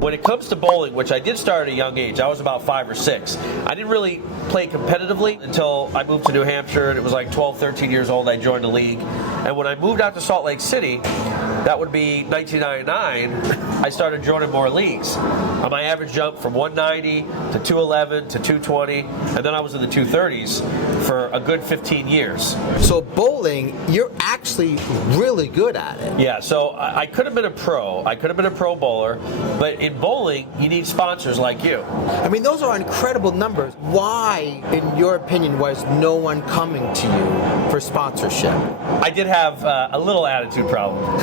When it comes to bowling, which I did start at a young age, I was about 5 or 6. I didn't really play competitively until I moved to New Hampshire, and it was like 12, 13 years old, I joined the league. And when I moved out to Salt Lake City, that would be 1999, I started joining more leagues. My average jumped from 190 to 211 to 220, and then I was in the 230s for a good 15 years. So bowling, you're actually really good at it. Yeah, so I could have been a pro. I could have been a pro bowler, but in bowling, you need sponsors like you. I mean, those are incredible numbers. Why, in your opinion, was no one coming to you for sponsorship? I did have a little attitude problem.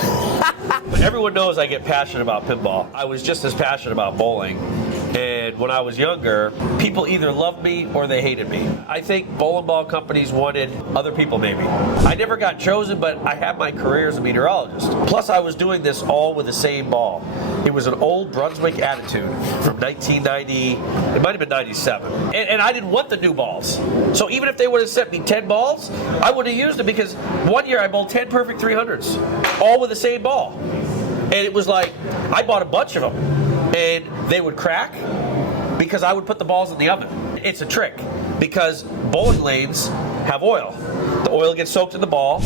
But everyone knows I get passionate about pinball. I was just as passionate about bowling. And when I was younger, people either loved me or they hated me. I think bowling ball companies wanted other people maybe. I never got chosen, but I had my career as a meteorologist. Plus, I was doing this all with the same ball. It was an old Brunswick Attitude from 1990, it might have been 97. And I didn't want the new balls. So even if they would have sent me 10 balls, I would have used them because one year I bowled 10 perfect 300s, all with the same ball. And it was like, I bought a bunch of them. And they would crack because I would put the balls in the oven. It's a trick because bowling lanes have oil. The oil gets soaked in the ball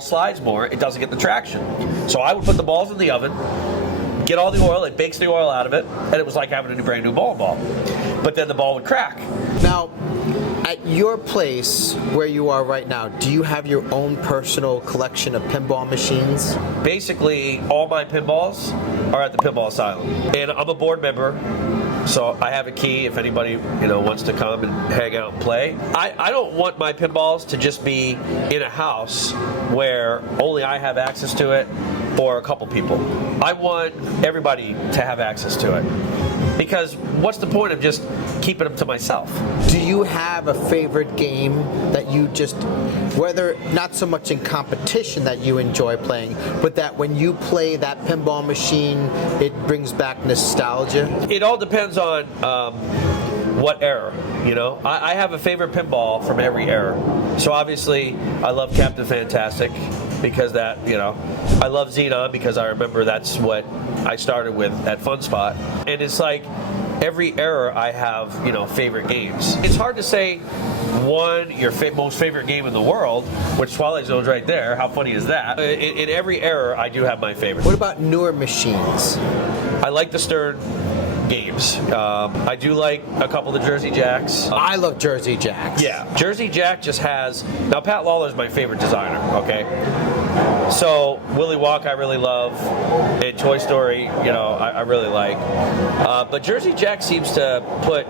slides more, it doesn't get the traction. So I would put the balls in the oven, get all the oil, it bakes the oil out of it, and it was like having a brand new bowling ball. But then the ball would crack. Now, at your place where you are right now, do you have your own personal collection of pinball machines? Basically, all my pinballs are at the Pinball Asylum. And I'm a board member, so I have a key if anybody wants to come and hang out and play. I don't want my pinballs to just be in a house where only I have access to it or a couple people. I want everybody to have access to it. Because what's the point of just keeping them to myself? Do you have a favorite game that you just, whether not so much in competition that you enjoy playing, but that when you play that pinball machine, it brings back nostalgia? It all depends on what era, I have a favorite pinball from every era. So obviously, I love Captain Fantastic because that, I love Xenon because I remember that's what I started with at Fun Spot. And it's like every era I have, favorite games. It's hard to say one, your most favorite game in the world, which Twilight Zone's right there. How funny is that? In every era, I do have my favorite. What about newer machines? I like the Stern games. I do like a couple of the Jersey Jacks. I love Jersey Jacks. Yeah, Jersey Jack just has. Now Pat Lawler's my favorite designer. Okay, so Willy Wonka I really love, and Toy Story, I really like. But Jersey Jack seems to put,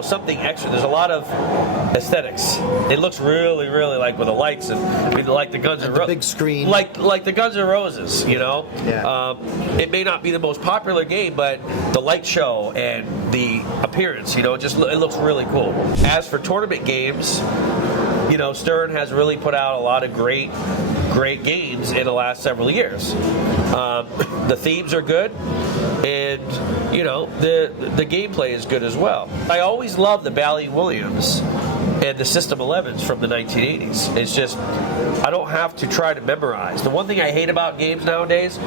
something extra. There's a lot of aesthetics. It looks really, really like with the lights and like the Guns N' Roses. Big screen. Like the Guns N' Roses, Yeah. It may not be the most popular game, but the light show and the appearance, it looks really cool. As for tournament games, Stern has really put out a lot of great games in the last several years. The themes are good, and the gameplay is good as well. I always love the Bally Williams and the System 11s from the 1980s. It's just, I don't have to try to memorize. The one thing I hate about games nowadays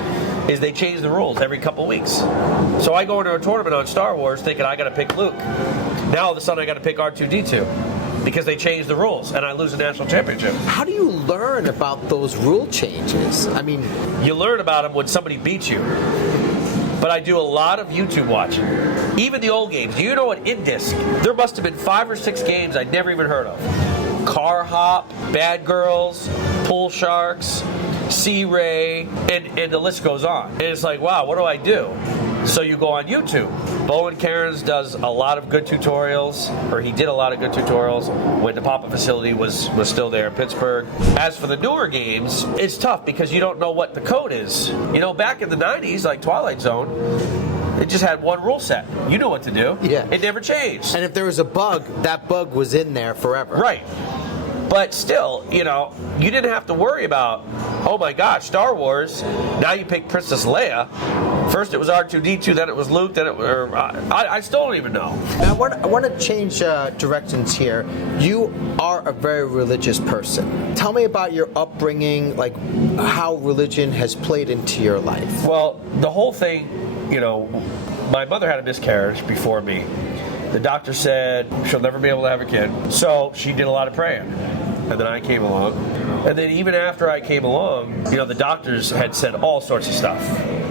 is they change the rules every couple weeks. So I go into a tournament on Star Wars thinking I got to pick Luke. Now all of a sudden I got to pick R2-D2 because they changed the rules and I lose a national championship. How do you learn about those rule changes? I mean, you learn about them when somebody beats you. But I do a lot of YouTube watching. Even the old games. Do you know what in disc? There must have been 5 or 6 games I'd never even heard of. Car Hop, Bad Girls, Pool Sharks, Sea Ray, and the list goes on. And it's like, wow, what do I do? So you go on YouTube. Bowen Cairns does a lot of good tutorials, or he did a lot of good tutorials when the Papa facility was still there in Pittsburgh. As for the newer games, it's tough because you don't know what the code is. Back in the 90s, like Twilight Zone, it just had one rule set. You knew what to do. Yeah. It never changed. And if there was a bug, that bug was in there forever. Right. But still, you didn't have to worry about, oh my gosh, Star Wars, now you pick Princess Leia. First it was R2-D2, then it was Luke, then I still don't even know. Now I want to change directions here. You are a very religious person. Tell me about your upbringing, like how religion has played into your life. Well, the whole thing, my mother had a miscarriage before me. The doctor said she'll never be able to have a kid. So she did a lot of praying. And then I came along. And then even after I came along, the doctors had said all sorts of stuff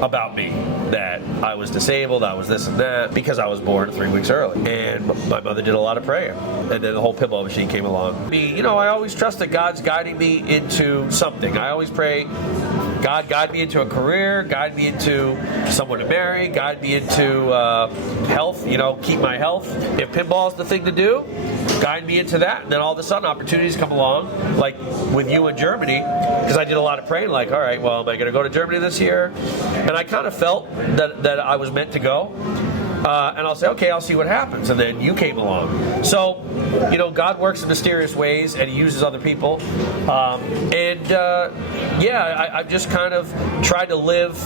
about me. That I was disabled, I was this and that, because I was born 3 weeks early. And my mother did a lot of praying. And then the whole pinball machine came along. I always trust that God's guiding me into something. I always pray, God, guide me into a career, guide me into someone to marry, guide me into health, keep my health. If pinball's the thing to do, guide me into that. And then all of a sudden opportunities come along, like with you in Germany, because I did a lot of praying, like, all right, well, am I going to go to Germany this year? And I kind of felt that I was meant to go. And I'll say, okay, I'll see what happens. And then you came along. So, God works in mysterious ways, and He uses other people. I've just kind of tried to live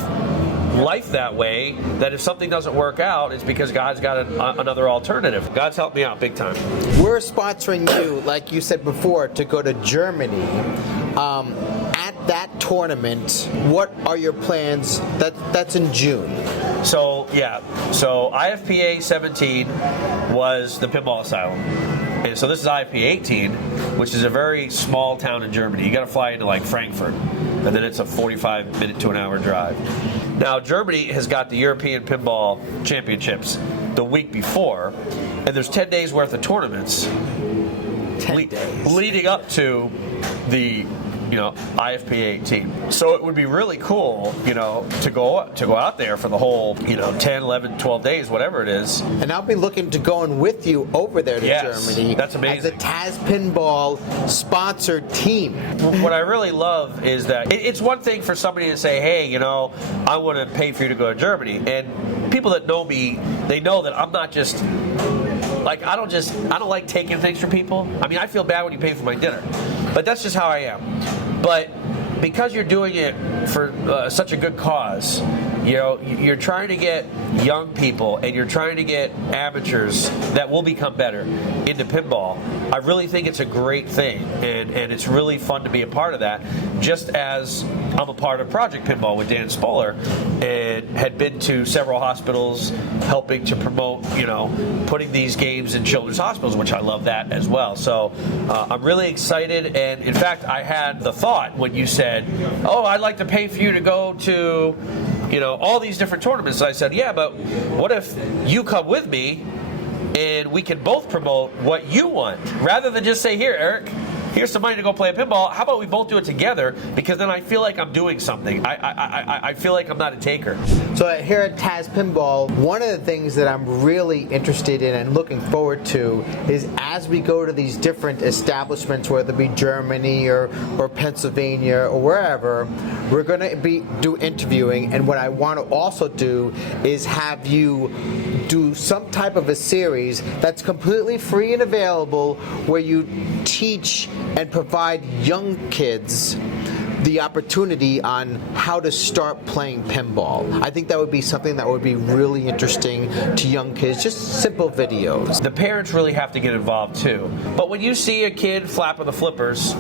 life that way, that if something doesn't work out, it's because God's got another alternative. God's helped me out big time. We're sponsoring you, like you said before, to go to Germany. At that tournament, what are your plans? That's in June. So IFPA 17 was the Pinball Asylum. And so this is IFPA 18, which is a very small town in Germany. You got to fly into like Frankfurt, and then it's a 45-minute to an hour drive. Now, Germany has got the European Pinball Championships the week before, and there's 10 days worth of tournaments 10 days leading up to the IFPA 18. So it would be really cool, to go out there for the whole, 10, 11, 12 days, whatever it is. And I'll be looking to going with you over there to Germany. That's amazing. As a TazPinball sponsored team. What I really love is that it's one thing for somebody to say, hey, I want to pay for you to go to Germany. And people that know me, they know that I'm not just like, I don't like taking things from people. I mean, I feel bad when you pay for my dinner, but that's just how I am. But because you're doing it for such a good cause, you're trying to get young people and you're trying to get amateurs that will become better into pinball. I really think it's a great thing, and it's really fun to be a part of that, just as I'm a part of Project Pinball with Dan Spoler and had been to several hospitals helping to promote, putting these games in children's hospitals, which I love that as well. So I'm really excited, and in fact, I had the thought when you said, oh, I'd like to pay for you to go to all these different tournaments. I said, yeah, but what if you come with me and we can both promote what you want, rather than just say, here, Eric, here's some money to go play a pinball. How about we both do it together? Because then I feel like I'm doing something. I feel like I'm not a taker. So here at TazPinball, one of the things that I'm really interested in and looking forward to is as we go to these different establishments, whether it be Germany or Pennsylvania or wherever, we're going to do interviewing. And what I want to also do is have you do some type of a series that's completely free and available, where you teach and provide young kids the opportunity on how to start playing pinball. I think that would be something that would be really interesting to young kids, just simple videos. The parents really have to get involved too. But when you see a kid flapping the flippers,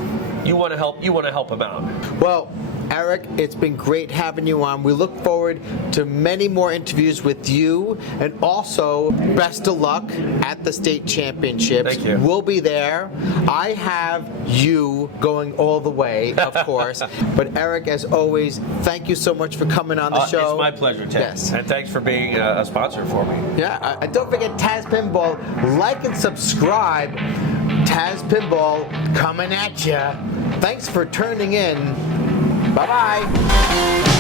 you want to help him out. Well, Eric, it's been great having you on. We look forward to many more interviews with you, and also best of luck at the state championships. Thank you. We'll be there. I have you going all the way, of course. But Eric, as always, thank you so much for coming on the show. It's my pleasure, Ted. Yes. And thanks for being a sponsor for me. Yeah, and don't forget TazPinball. Like and subscribe. TazPinball coming at ya. Thanks for tuning in. Bye-bye.